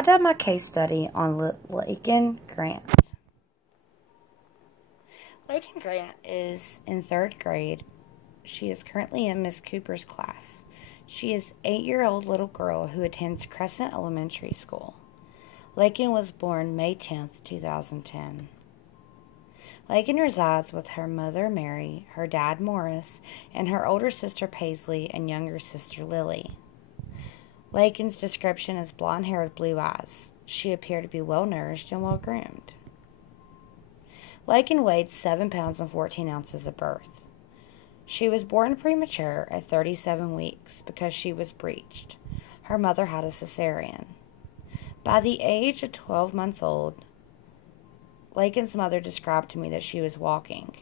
I did my case study on Lakin Grant. Lakin Grant is in 3rd grade. She is currently in Miss Cooper's class. She is an 8-year-old little girl who attends Crescent Elementary School. Lakin was born May 10th, 2010. Lakin resides with her mother, Mary, her dad, Morris, and her older sister, Paisley, and younger sister, Lily. Lakin's description is blonde hair with blue eyes. She appeared to be well-nourished and well-groomed. Lakin weighed 7 pounds and 14 ounces at birth. She was born premature at 37 weeks because she was breeched. Her mother had a cesarean. By the age of 12 months old, Lakin's mother described to me that she was walking.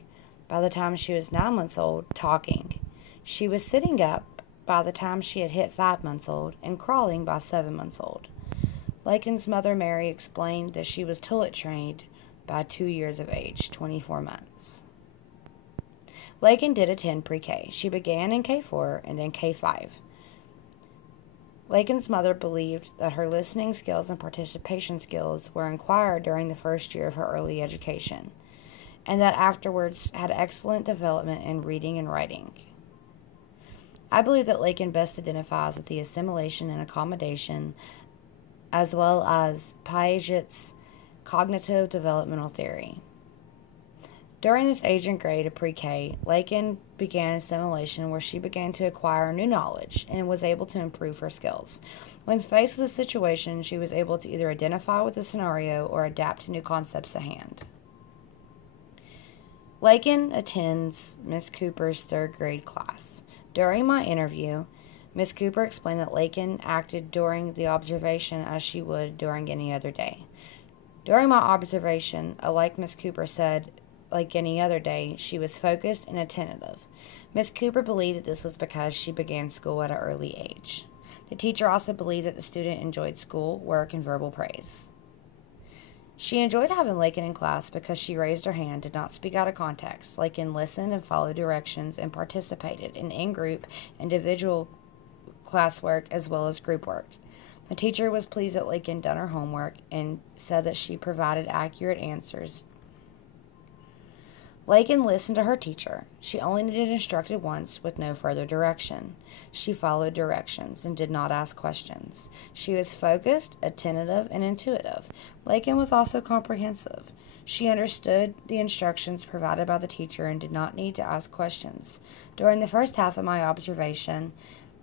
By the time she was 9 months old, talking. She was sitting up by the time she had hit 5 months old and crawling by 7 months old. Lakin's mother, Mary, explained that she was toilet trained by 2 years of age, 24 months. Lakin did attend pre-K. She began in K4 and then K5. Lakin's mother believed that her listening skills and participation skills were acquired during the first year of her early education, and that afterwards had excellent development in reading and writing. I believe that Lakin best identifies with the assimilation and accommodation, as well as Piaget's cognitive developmental theory. During this age and grade of pre-K, Lakin began assimilation where she began to acquire new knowledge and was able to improve her skills. When faced with a situation, she was able to either identify with the scenario or adapt to new concepts at hand. Lakin attends Miss Cooper's 3rd grade class. During my interview, Miss Cooper explained that Lakin acted during the observation as she would during any other day. During my observation, like Miss Cooper said, like any other day, she was focused and attentive. Miss Cooper believed that this was because she began school at an early age. The teacher also believed that the student enjoyed school, work, and verbal praise. She enjoyed having Lakin in class because she raised her hand, did not speak out of context. Lakin listened and followed directions and participated in in-group, individual classwork, as well as group work. The teacher was pleased that Lakin done her homework and said that she provided accurate answers. Lakin listened to her teacher. She only needed instructed once with no further direction. She followed directions and did not ask questions. She was focused, attentive, and intuitive. Lakin was also comprehensive. She understood the instructions provided by the teacher and did not need to ask questions. During the first half of my observation,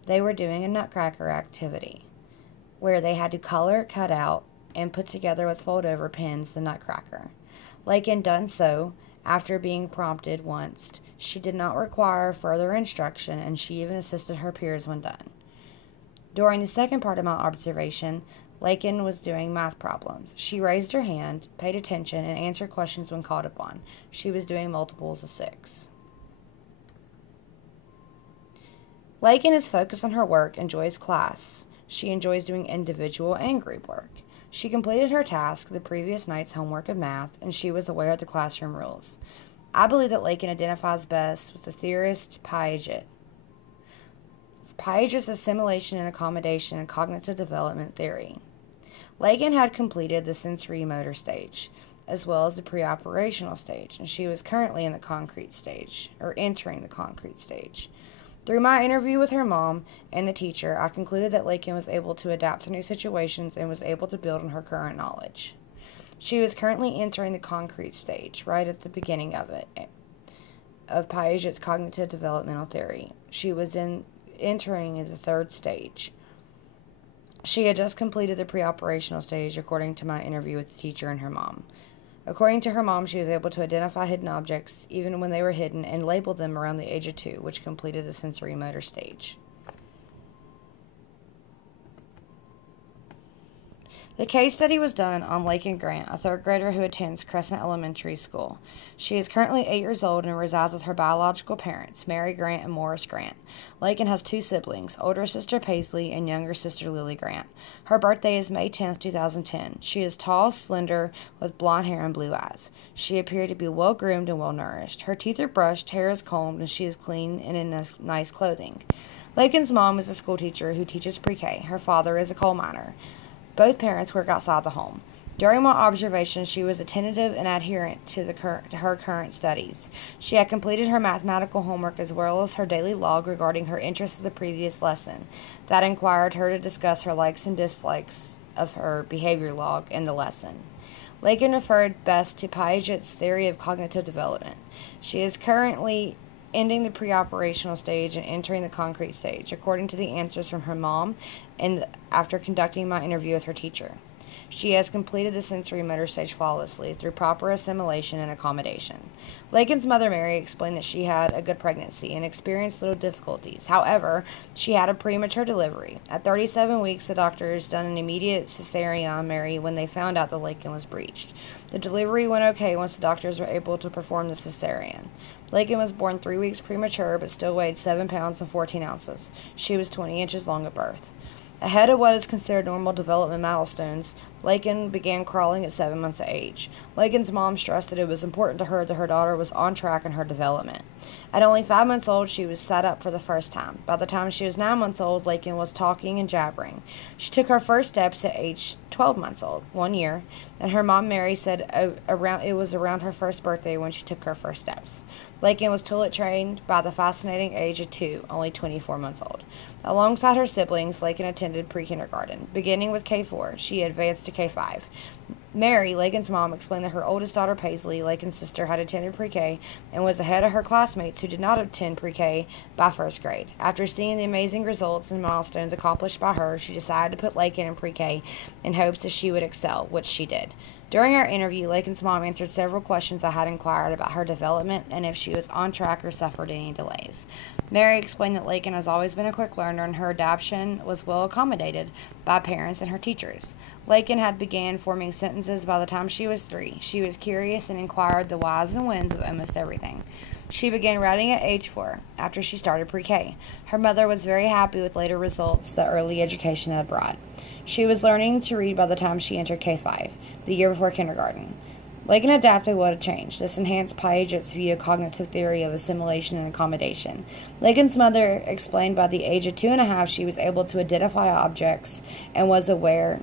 they were doing a nutcracker activity, where they had to color, cut out, and put together with fold-over pins the nutcracker. Lakin done so after being prompted once. She did not require further instruction, and she even assisted her peers when done. During the second part of my observation, Lakin was doing math problems. She raised her hand, paid attention, and answered questions when called upon. She was doing multiples of 6. Lakin is focused on her work, enjoys class. She enjoys doing individual and group work. She completed her task, the previous night's homework of math, and she was aware of the classroom rules. I believe that Lakin identifies best with the theorist Piaget. Piaget's assimilation and accommodation and cognitive development theory. Lakin had completed the sensory motor stage, as well as the pre-operational stage, and she was currently in the concrete stage, or entering the concrete stage. Through my interview with her mom and the teacher, I concluded that Lakin was able to adapt to new situations and was able to build on her current knowledge. She was currently entering the concrete stage, right at the beginning of Piaget's cognitive developmental theory. She was entering the 3rd stage. She had just completed the pre-operational stage, according to my interview with the teacher and her mom. According to her mom, she was able to identify hidden objects even when they were hidden and label them around the age of 2, which completed the sensory motor stage. The case study was done on Lakin Grant, a 3rd grader who attends Crescent Elementary School. She is currently 8 years old and resides with her biological parents, Mary Grant and Morris Grant. Lakin has 2 siblings, older sister Paisley and younger sister Lily Grant. Her birthday is May 10th, 2010. She is tall, slender, with blonde hair and blue eyes. She appeared to be well-groomed and well-nourished. Her teeth are brushed, hair is combed, and she is clean and in nice clothing. Lakin's mom is a school teacher who teaches pre-K. Her father is a coal miner. Both parents work outside the home. During my observation, she was attentive and adherent to her current studies. She had completed her mathematical homework as well as her daily log regarding her interests of the previous lesson. That inquired her to discuss her likes and dislikes of her behavior log in the lesson. Lakin referred best to Piaget's theory of cognitive development. She is currently ending the pre-operational stage and entering the concrete stage, according to the answers from her mom and after conducting my interview with her teacher. She has completed the sensory motor stage flawlessly through proper assimilation and accommodation. Lakin's mother, Mary, explained that she had a good pregnancy and experienced little difficulties. However, she had a premature delivery. At 37 weeks, the doctors done an immediate cesarean on Mary when they found out that Lakin was breached. The delivery went okay once the doctors were able to perform the cesarean. Lakin was born 3 weeks premature but still weighed 7 pounds and 14 ounces. She was 20 inches long at birth. Ahead of what is considered normal development milestones, Lakin began crawling at 7 months of age. Lakin's mom stressed that it was important to her that her daughter was on track in her development. At only 5 months old, she was sat up for the first time. By the time she was 9 months old, Lakin was talking and jabbering. She took her first steps at age 12 months old, 1 year, and her mom, Mary, said it was around her first birthday when she took her first steps. Lakin was toilet trained by the fascinating age of 2, only 24 months old. Alongside her siblings, Lakin attended pre-kindergarten. Beginning with K4, she advanced to K5. Mary, Lakin's mom, explained that her oldest daughter, Paisley, Lakin's sister, had attended pre-K and was ahead of her classmates who did not attend pre-K by first grade. After seeing the amazing results and milestones accomplished by her, she decided to put Lakin in pre-K in hopes that she would excel, which she did. During our interview, Lakin's mom answered several questions I had inquired about her development and if she was on track or suffered any delays. Mary explained that Lakin has always been a quick learner and her adoption was well accommodated by parents and her teachers. Lakin had began forming sentences by the time she was 3. She was curious and inquired the whys and whens of almost everything. She began writing at age 4, after she started pre-K. Her mother was very happy with later results the early education had brought. She was learning to read by the time she entered K5, the year before kindergarten. Lakin adapted what had changed. This enhanced Piaget's view of cognitive theory of assimilation and accommodation. Lakin's mother explained by the age of 2.5 she was able to identify objects and was aware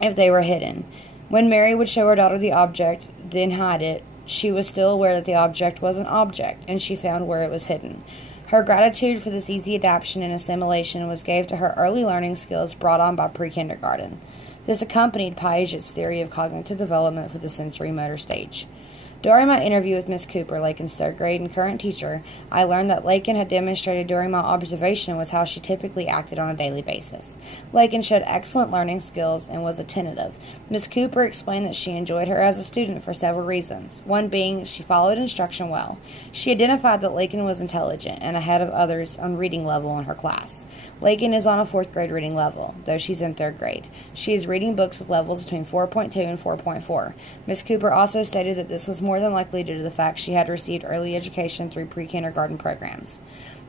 if they were hidden. When Mary would show her daughter the object, then hide it, she was still aware that the object was an object, and she found where it was hidden. Her gratitude for this easy adaptation and assimilation was gave to her early learning skills brought on by pre-kindergarten. This accompanied Piaget's theory of cognitive development for the sensory motor stage. During my interview with Miss Cooper, Lakin's 3rd grade and current teacher, I learned that Lakin had demonstrated during my observation was how she typically acted on a daily basis. Lakin showed excellent learning skills and was attentive. Miss Cooper explained that she enjoyed her as a student for several reasons, one being she followed instruction well. She identified that Lakin was intelligent and ahead of others on reading level in her class. Lakin is on a 4th grade reading level, though she's in 3rd grade. She is reading books with levels between 4.2 and 4.4. Miss Cooper also stated that this was more than likely due to the fact she had received early education through pre-kindergarten programs.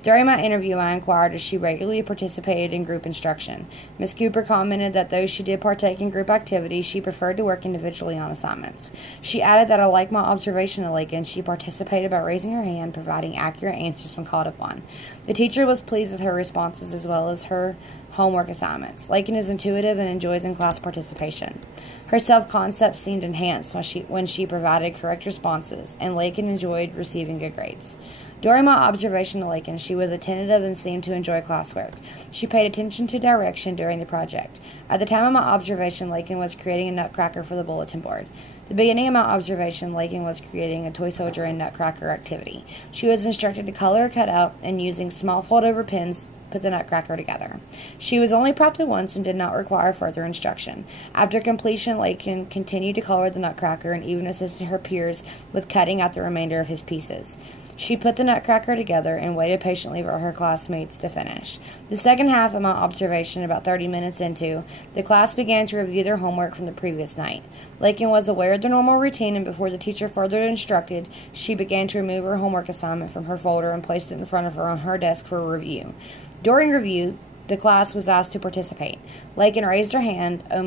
During my interview, I inquired if she regularly participated in group instruction. Miss Cooper commented that though she did partake in group activities, she preferred to work individually on assignments. She added that unlike my observation of Lakin, she participated by raising her hand, providing accurate answers when called upon. The teacher was pleased with her responses as well as her homework assignments. Lakin is intuitive and enjoys in-class participation. Her self-concept seemed enhanced when she provided correct responses, and Lakin enjoyed receiving good grades. During my observation of Lakin, she was attentive and seemed to enjoy classwork. She paid attention to direction during the project. At the time of my observation, Lakin was creating a nutcracker for the bulletin board. At the beginning of my observation, Lakin was creating a toy soldier and nutcracker activity. She was instructed to color, cut out, and using small fold-over pens, put the nutcracker together. She was only prompted once and did not require further instruction. After completion, Lakin continued to color the nutcracker and even assisted her peers with cutting out the remainder of his pieces. She put the nutcracker together and waited patiently for her classmates to finish. The second half of my observation, about 30 minutes into, the class began to review their homework from the previous night. Lakin was aware of the normal routine, and before the teacher further instructed, she began to remove her homework assignment from her folder and placed it in front of her on her desk for review. During review, the class was asked to participate. Lakin raised her hand at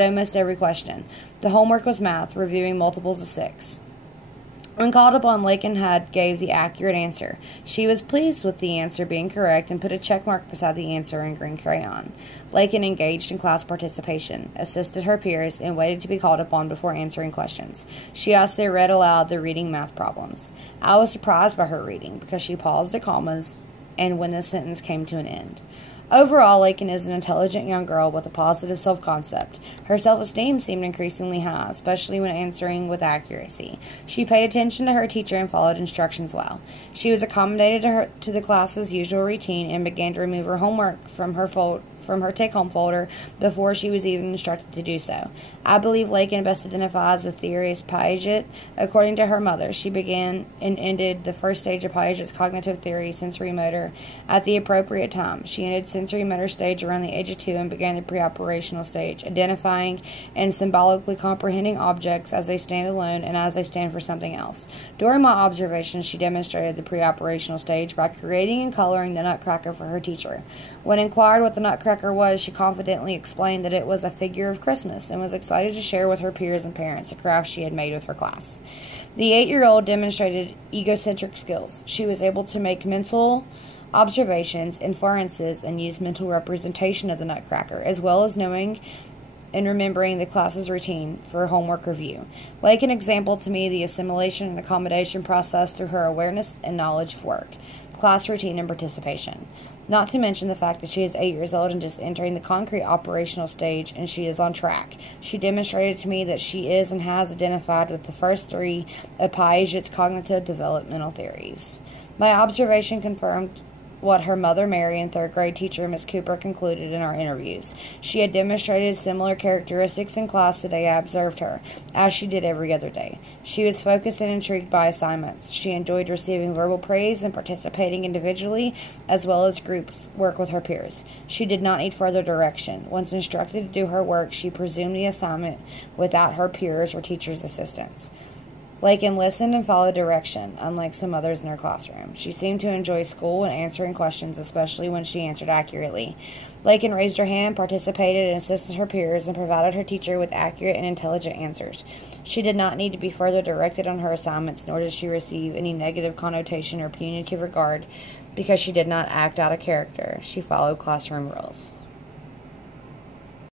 almost every question. The homework was math, reviewing multiples of 6. When called upon, Lakin gave the accurate answer. She was pleased with the answer being correct and put a check mark beside the answer in green crayon. Lakin engaged in class participation, assisted her peers, and waited to be called upon before answering questions. She also read aloud the reading math problems. I was surprised by her reading because she paused at commas and when the sentence came to an end. Overall, Lakin is an intelligent young girl with a positive self-concept. Her self-esteem seemed increasingly high, especially when answering with accuracy. She paid attention to her teacher and followed instructions well. She was accommodated to the class's usual routine and began to remove her homework from her take-home folder before she was even instructed to do so. I believe Lakin best identifies with theorist Piaget. According to her mother, she began and ended the first stage of Piaget's cognitive theory, sensory motor, at the appropriate time. She ended sensory motor stage around the age of 2 and began the pre-operational stage, identifying and symbolically comprehending objects as they stand alone and as they stand for something else. During my observations, she demonstrated the pre-operational stage by creating and coloring the nutcracker for her teacher. When inquired what the nutcracker was, she confidently explained that it was a figure of Christmas and was excited to share with her peers and parents a craft she had made with her class. The 8-year-old demonstrated egocentric skills. She was able to make mental observations, inferences, and use mental representation of the nutcracker, as well as knowing and remembering the class's routine for homework review. Like an example to me, the assimilation and accommodation process through her awareness and knowledge of work, class routine, and participation. Not to mention the fact that she is 8 years old and just entering the concrete operational stage, and she is on track. She demonstrated to me that she is and has identified with the first 3 of Piaget's cognitive developmental theories. My observation confirmed what her mother, Mary, and 3rd grade teacher, Miss Cooper, concluded in our interviews. She had demonstrated similar characteristics in class the day I observed her, as she did every other day. She was focused and intrigued by assignments. She enjoyed receiving verbal praise and participating individually as well as groups work with her peers. She did not need further direction. Once instructed to do her work, she presumed the assignment without her peers or teachers' assistance. Lakin listened and followed direction, unlike some others in her classroom. She seemed to enjoy school and answering questions, especially when she answered accurately. Lakin raised her hand, participated, and assisted her peers, and provided her teacher with accurate and intelligent answers. She did not need to be further directed on her assignments, nor did she receive any negative connotation or punitive regard because she did not act out of character. She followed classroom rules.